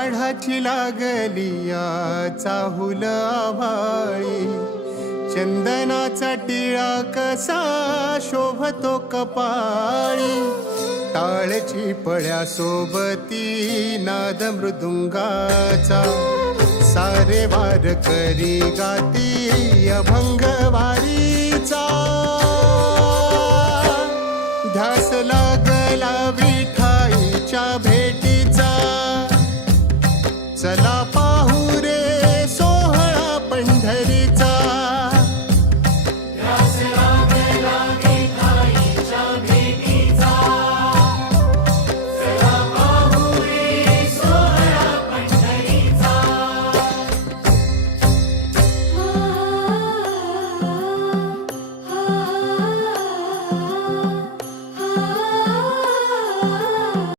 माढाची लागलिया चाहुल आभाळी, चंदनाचा टिळा कसा शोभतो कपाळी, टाळची पळ्या सोबती नाद मृदुंगाचा, सारे वार करी गाती अभंग वारीचा, ध्यास लागला